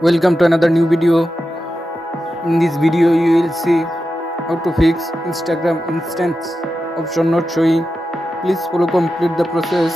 Welcome to another new video. In this video you will see how to fix Instagram instance option not showing. Please follow complete the process.